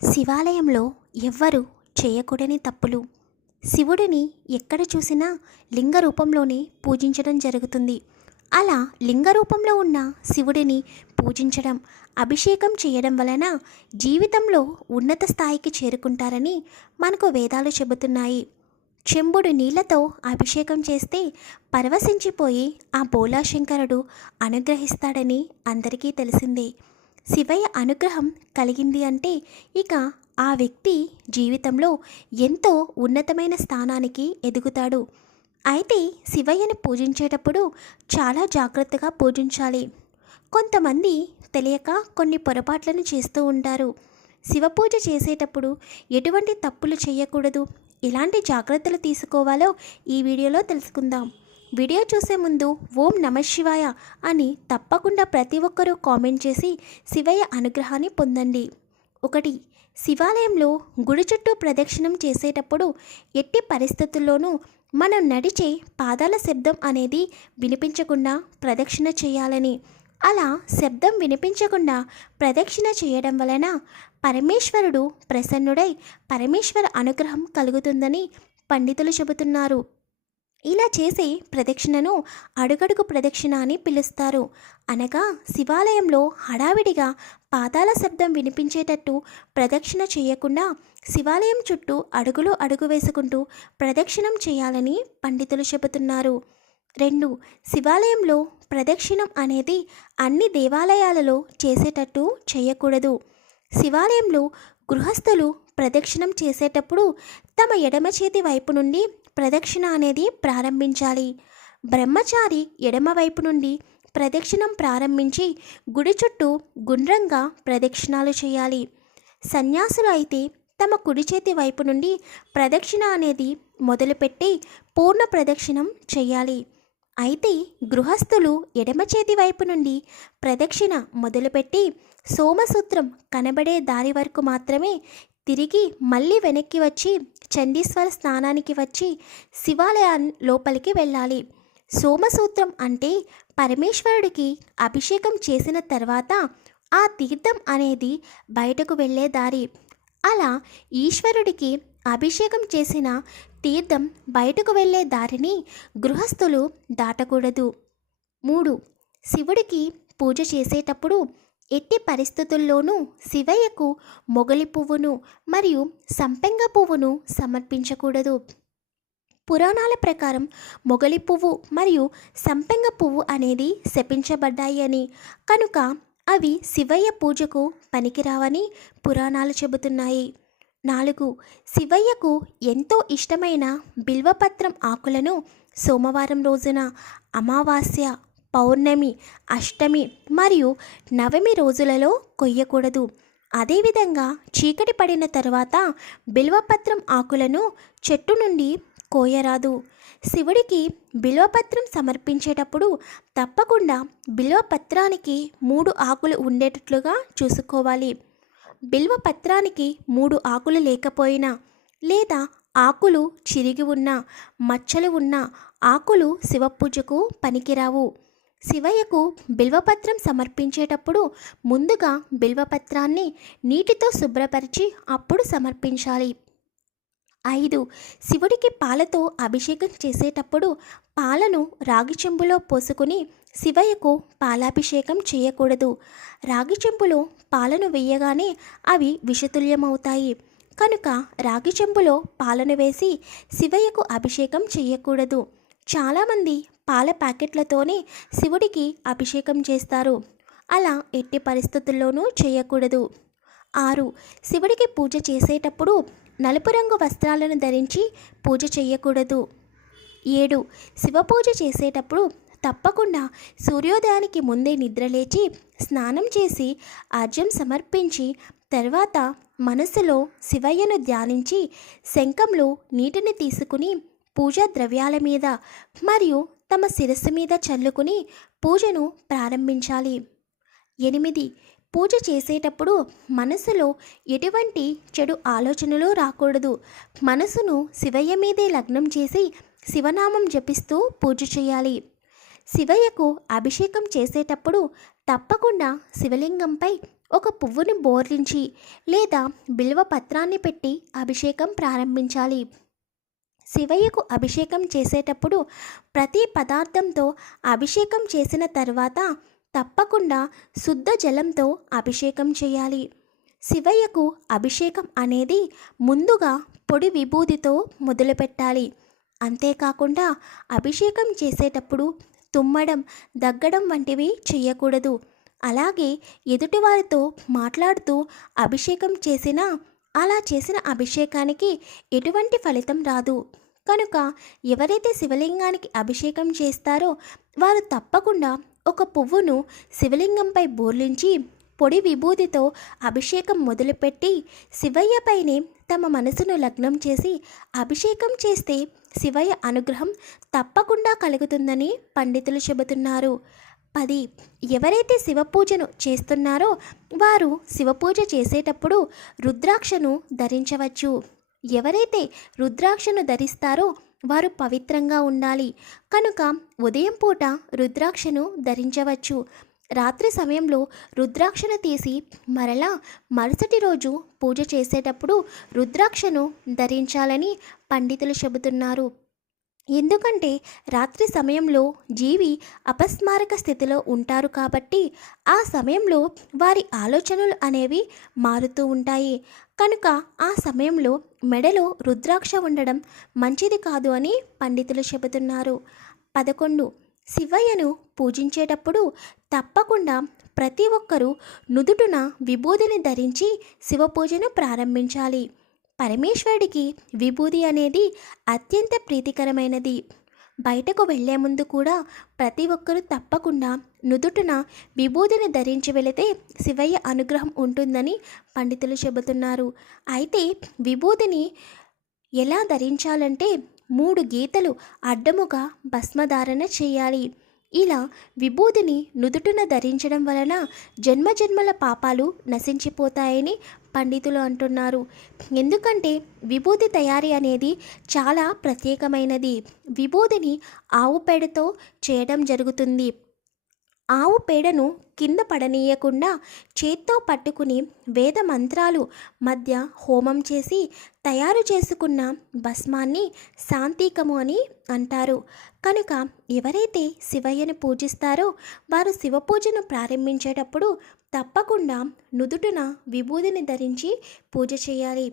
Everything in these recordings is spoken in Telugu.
శివాలయంలో ఎవ్వరు చేయకూడని తప్పులు. శివుడిని ఎక్కడ చూసినా లింగ రూపంలోనే పూజించడం జరుగుతుంది. అలా లింగ రూపంలో ఉన్న శివుడిని పూజించడం అభిషేకం చేయడం వలన జీవితంలో ఉన్నత స్థాయికి చేరుకుంటారని మనకు వేదాలు చెబుతున్నాయి. చెంబుడు నీళ్ళతో అభిషేకం చేస్తే పరవశించిపోయి ఆ బోలాశంకరుడు అనుగ్రహిస్తాడని అందరికీ తెలిసిందే. శివయ్య అనుగ్రహం కలిగింది అంటే ఇక ఆ వ్యక్తి జీవితంలో ఎంతో ఉన్నతమైన స్థానానికి ఎదుగుతాడు. అయితే శివయ్యని పూజించేటప్పుడు చాలా జాగ్రత్తగా పూజించాలి. కొంతమంది తెలియక కొన్ని పొరపాట్లను చేస్తూ ఉంటారు. శివ పూజ చేసేటప్పుడు ఎటువంటి తప్పులు చేయకూడదు. ఎలాంటి జాగ్రత్తలు తీసుకోవాలో ఈ వీడియోలో తెలుసుకుందాం. వీడియో చూసే ముందు ఓం నమ శివాయ అని తప్పకుండా ప్రతి ఒక్కరూ కామెంట్ చేసి శివయ్య అనుగ్రహాన్ని పొందండి. ఒకటి శివాలయంలో గుడి చుట్టూ ప్రదక్షిణం చేసేటప్పుడు ఎట్టి పరిస్థితుల్లోనూ మనం నడిచే పాదాల శబ్దం అనేది వినిపించకుండా ప్రదక్షిణ చేయాలని. అలా శబ్దం వినిపించకుండా ప్రదక్షిణ చేయడం వలన పరమేశ్వరుడు ప్రసన్నుడై పరమేశ్వర అనుగ్రహం కలుగుతుందని పండితులు చెబుతున్నారు. ఇలా చేసే ప్రదక్షిణను అడుగడుగు ప్రదక్షిణ అని పిలుస్తారు. అనగా శివాలయంలో హడావిడిగా పాదాల శబ్దం వినిపించేటట్టు ప్రదక్షిణ చేయకుండా శివాలయం చుట్టూ అడుగులు అడుగు వేసుకుంటూ ప్రదక్షిణం చేయాలని పండితులు చెబుతున్నారు. రెండు శివాలయంలో ప్రదక్షిణం అనేది అన్ని దేవాలయాలలో చేసేటట్టు చేయకూడదు. శివాలయంలో గృహస్థులు ప్రదక్షిణం చేసేటప్పుడు తమ ఎడమ చేతి వైపు నుండి ప్రదక్షిణ అనేది ప్రారంభించాలి. బ్రహ్మచారి ఎడమవైపు నుండి ప్రదక్షిణం ప్రారంభించి గుడి చుట్టూ గుండ్రంగా ప్రదక్షిణాలు చేయాలి. సన్యాసులు అయితే తమ కుడి చేతి వైపు నుండి ప్రదక్షిణ అనేది మొదలుపెట్టి పూర్ణ ప్రదక్షిణం చేయాలి. అయితే గృహస్థులు ఎడమ చేతి వైపు నుండి ప్రదక్షిణ మొదలుపెట్టి సోమసూత్రం కనబడే దారి వరకు మాత్రమే తిరిగి మళ్ళీ వెనక్కి వచ్చి చండీశ్వర స్నానానికి వచ్చి శివాలయం లోపలికి వెళ్ళాలి. సోమసూత్రం అంటే పరమేశ్వరుడికి అభిషేకం చేసిన తర్వాత ఆ తీర్థం అనేది బయటకు వెళ్ళే దారి. అలా ఈశ్వరుడికి అభిషేకం చేసిన తీర్థం బయటకు వెళ్ళే దారిని గృహస్థులు దాటకూడదు. మూడు. శివుడికి పూజ చేసేటప్పుడు ఎట్టి పరిస్థితుల్లోనూ శివయ్యకు మొగలి పువ్వును మరియు సంపెంగ పువ్వును సమర్పించకూడదు. పురాణాల ప్రకారం మొగలి పువ్వు మరియు సంపెంగ పువ్వు అనేది శపించబడ్డాయి అని కనుక అవి శివయ్య పూజకు పనికిరావని పురాణాలు చెబుతున్నాయి. నాలుగు శివయ్యకు ఎంతో ఇష్టమైన బిల్వపత్రం ఆకులను సోమవారం రోజున అమావాస్య పౌర్ణమి అష్టమి మరియు నవమి రోజులలో కొయ్యకూడదు. అదేవిధంగా చీకటి పడిన తర్వాత బిల్వపత్రం ఆకులను చెట్టు నుండి కోయరాదు. శివుడికి బిల్వపత్రం సమర్పించేటప్పుడు తప్పకుండా బిల్వపత్రానికి మూడు ఆకులు ఉండేటట్లుగా చూసుకోవాలి. బిల్వపత్రానికి మూడు ఆకులు లేకపోయినా లేదా ఆకులు చిరిగి ఉన్న మచ్చలు ఉన్న ఆకులు శివపూజకు పనికిరావు. శివయ్యకు బిల్వపత్రం సమర్పించేటప్పుడు ముందుగా బిల్వపత్రాన్ని నీటితో శుభ్రపరిచి అప్పుడు సమర్పించాలి. ఐదు. శివుడికి పాలతో అభిషేకం చేసేటప్పుడు పాలను రాగి చెంబులో పోసుకుని శివయ్యకు పాలాభిషేకం చేయకూడదు. రాగి చెంబులో పాలను వేయగానే అవి విషతుల్యమవుతాయి. కనుక రాగి చెంబులో పాలను వేసి శివయ్యకు అభిషేకం చేయకూడదు. చాలామంది పాల ప్యాకెట్లతోనే శివుడికి అభిషేకం చేస్తారు. అలా ఎట్టి పరిస్థితుల్లోనూ చేయకూడదు. ఆరు శివుడికి పూజ చేసేటప్పుడు నలుపు రంగు వస్త్రాలను ధరించి పూజ చేయకూడదు. ఏడు శివ పూజ చేసేటప్పుడు తప్పకుండా సూర్యోదయానికి ముందే నిద్రలేచి స్నానం చేసి ఆజ్యం సమర్పించి తర్వాత మనసులో శివయ్యను ధ్యానించి శంఖంలో నీటిని తీసుకుని పూజా ద్రవ్యాల మీద మరియు తమ శిరస్సు మీద చల్లుకుని పూజను ప్రారంభించాలి. ఎనిమిది. పూజ చేసేటప్పుడు మనసులో ఎటువంటి చెడు ఆలోచనలు రాకూడదు. మనసును శివయ్య మీదే లగ్నం చేసి శివనామం జపిస్తూ పూజ చేయాలి. శివయ్యకు అభిషేకం చేసేటప్పుడు తప్పకుండా శివలింగంపై ఒక పువ్వుని బోర్లించి లేదా బిల్వ పత్రాన్ని పెట్టి అభిషేకం ప్రారంభించాలి. శివయ్యకు అభిషేకం చేసేటప్పుడు ప్రతి పదార్థంతో అభిషేకం చేసిన తర్వాత తప్పకుండా శుద్ధ జలంతో అభిషేకం చేయాలి. శివయ్యకు అభిషేకం అనేది ముందుగా పొడి విభూదితో మొదలుపెట్టాలి. అంతేకాకుండా అభిషేకం చేసేటప్పుడు తుమ్మడం దగ్గడం వంటివి చేయకూడదు. అలాగే ఎదుటివారితో మాట్లాడుతూ అభిషేకం చేసినా అలా చేసిన అభిషేకానికి ఎటువంటి ఫలితం రాదు. కనుక ఎవరైతే శివలింగానికి అభిషేకం చేస్తారో వారు తప్పకుండా ఒక పువ్వును శివలింగంపై బోర్లించి పొడి విభూతితో అభిషేకం మొదలుపెట్టి శివయ్యపైనే తమ మనసును లగ్నం చేసి అభిషేకం చేస్తే శివయ్య అనుగ్రహం తప్పకుండా కలుగుతుందని పండితులు చెబుతున్నారు. పది ఎవరైతే శివ పూజను చేస్తున్నారో వారు శివపూజ చేసేటప్పుడు రుద్రాక్షను ధరించవచ్చు. ఎవరైతే రుద్రాక్షను ధరిస్తారో వారు పవిత్రంగా ఉండాలి. కనుక ఉదయం పూట రుద్రాక్షను ధరించవచ్చు. రాత్రి సమయంలో రుద్రాక్షను తీసి మరలా మరుసటి రోజు పూజ చేసేటప్పుడు రుద్రాక్షను ధరించాలని పండితులు చెబుతున్నారు. ఎందుకంటే రాత్రి సమయంలో జీవి అపస్మారక స్థితిలో ఉంటారు కాబట్టి ఆ సమయంలో వారి ఆలోచనలు అనేవి మారుతూ ఉంటాయి. కనుక ఆ సమయంలో మెడలో రుద్రాక్ష ఉండడం మంచిది కాదు అని పండితులు చెబుతున్నారు. పదకొండు. శివయ్యను పూజించేటప్పుడు తప్పకుండా ప్రతి ఒక్కరూ నుదుటున విభూదిని ధరించి శివ పూజను ప్రారంభించాలి. పరమేశ్వరుడికి విభూది అనేది అత్యంత ప్రీతికరమైనది. బయటకు వెళ్ళే ముందు కూడా ప్రతి ఒక్కరూ తప్పకుండా నుదుటిన విభూదిని ధరించి వెళితే శివయ్య అనుగ్రహం ఉంటుందని పండితులు చెబుతున్నారు. అయితే విభూదిని ఎలా ధరించాలంటే మూడు గీతలు అడ్డముగా భస్మధారణ చేయాలి. ఇలా విభూదిని నుదుటిన ధరించడం వలన జన్మజన్మల పాపాలు నశించిపోతాయని పండితులు అంటున్నారు. ఎందుకంటే విభూతి తయారీ అనేది చాలా ప్రత్యేకమైనది. విభూదిని ఆవు పేడతో చేయడం జరుగుతుంది. ఆవు పేడను కింద పడనీయకుండా చేత్తో పట్టుకుని వేద మంత్రాలు మధ్య హోమం చేసి తయారు చేసుకున్న భస్మాన్ని శాంతికము అని అంటారు. కనుక ఎవరైతే శివయ్యను పూజిస్తారో వారు శివపూజను ప్రారంభించేటప్పుడు తప్పకుండా నుదుటిన విభూదిని ధరించి పూజ చేయాలి.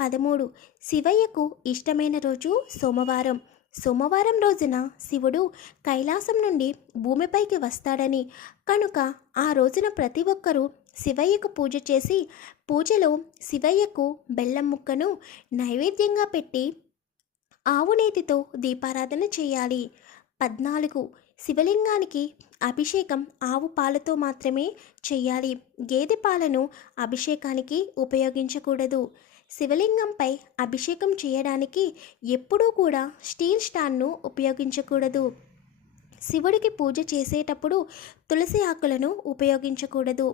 పదమూడు. శివయ్యకు ఇష్టమైన రోజు సోమవారం. సోమవారం రోజున శివుడు కైలాసం నుండి భూమిపైకి వస్తాడని. కనుక ఆ రోజున ప్రతి ఒక్కరూ శివయ్యకు పూజ చేసి పూజలో శివయ్యకు బెల్లం ముక్కను నైవేద్యంగా పెట్టి ఆవు నేతితో దీపారాధన చేయాలి. పద్నాలుగు. శివలింగానికి అభిషేకం ఆవు పాలతో మాత్రమే చేయాలి. గేదె పాలను అభిషేకానికి ఉపయోగించకూడదు. శివలింగంపై అభిషేకం చేయడానికి ఎప్పుడూ కూడా స్టీల్ స్టాన్ను ఉపయోగించకూడదు. శివుడికి పూజ చేసేటప్పుడు తులసి ఆకులను ఉపయోగించకూడదు.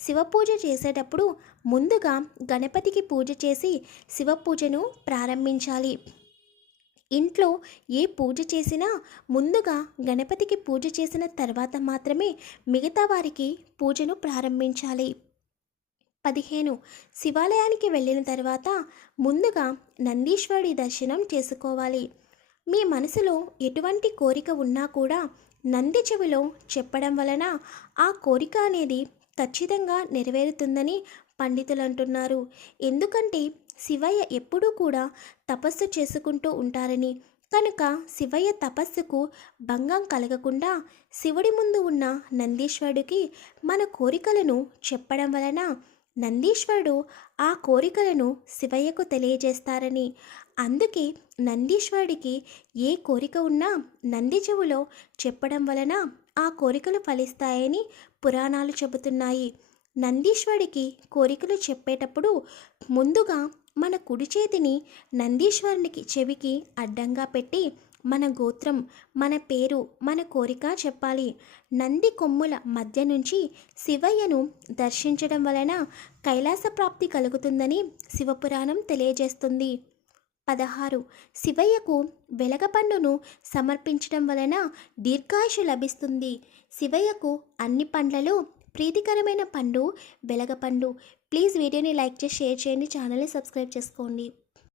శివ పూజ చేసేటప్పుడు ముందుగా గణపతికి పూజ చేసి శివ పూజను ప్రారంభించాలి. ఇంట్లో ఏ పూజ చేసినా ముందుగా గణపతికి పూజ చేసిన తర్వాత మాత్రమే మిగతా వారికి పూజను ప్రారంభించాలి. పదిహేను. శివాలయానికి వెళ్ళిన తర్వాత ముందుగా నందీశ్వరుడి దర్శనం చేసుకోవాలి. మీ మనసులో ఎటువంటి కోరిక ఉన్నా కూడా నంది చెవిలో చెప్పడం వలన ఆ కోరిక అనేది ఖచ్చితంగా నెరవేరుతుందని పండితులు అంటున్నారు. ఎందుకంటే శివయ్య ఎప్పుడూ కూడా తపస్సు చేసుకుంటూ ఉంటారని. కనుక శివయ్య తపస్సుకు భంగం కలగకుండా శివుడి ముందు ఉన్న నందీశ్వరుడికి మన కోరికలను చెప్పడం వలన నందీశ్వరుడు ఆ కోరికలను శివయ్యకు తెలియజేస్తారని. అందుకే నందీశ్వరుడికి ఏ కోరిక ఉన్నా నంది చెవులో చెప్పడం వలన ఆ కోరికలు ఫలిస్తాయని పురాణాలు చెబుతున్నాయి. నందీశ్వరుడికి కోరికలు చెప్పేటప్పుడు ముందుగా మన కుడి చేతిని నందీశ్వరునికి చెవికి అడ్డంగా పెట్టి మన గోత్రం మన పేరు మన కోరిక చెప్పాలి. నంది కొమ్ముల మధ్య నుంచి శివయ్యను దర్శించడం వలన కైలాస ప్రాప్తి కలుగుతుందని శివపురాణం తెలియజేస్తుంది. పదహారు. శివయ్యకు వెలగపండును సమర్పించడం వలన దీర్ఘాయుషు లభిస్తుంది. శివయ్యకు అన్ని పండ్లలో ప్రీతికరమైన పండు వెలగపండు. ప్లీజ్ వీడియోని లైక్ చేసి షేర్ చేయండి. ఛానల్ని సబ్స్క్రైబ్ చేసుకోండి.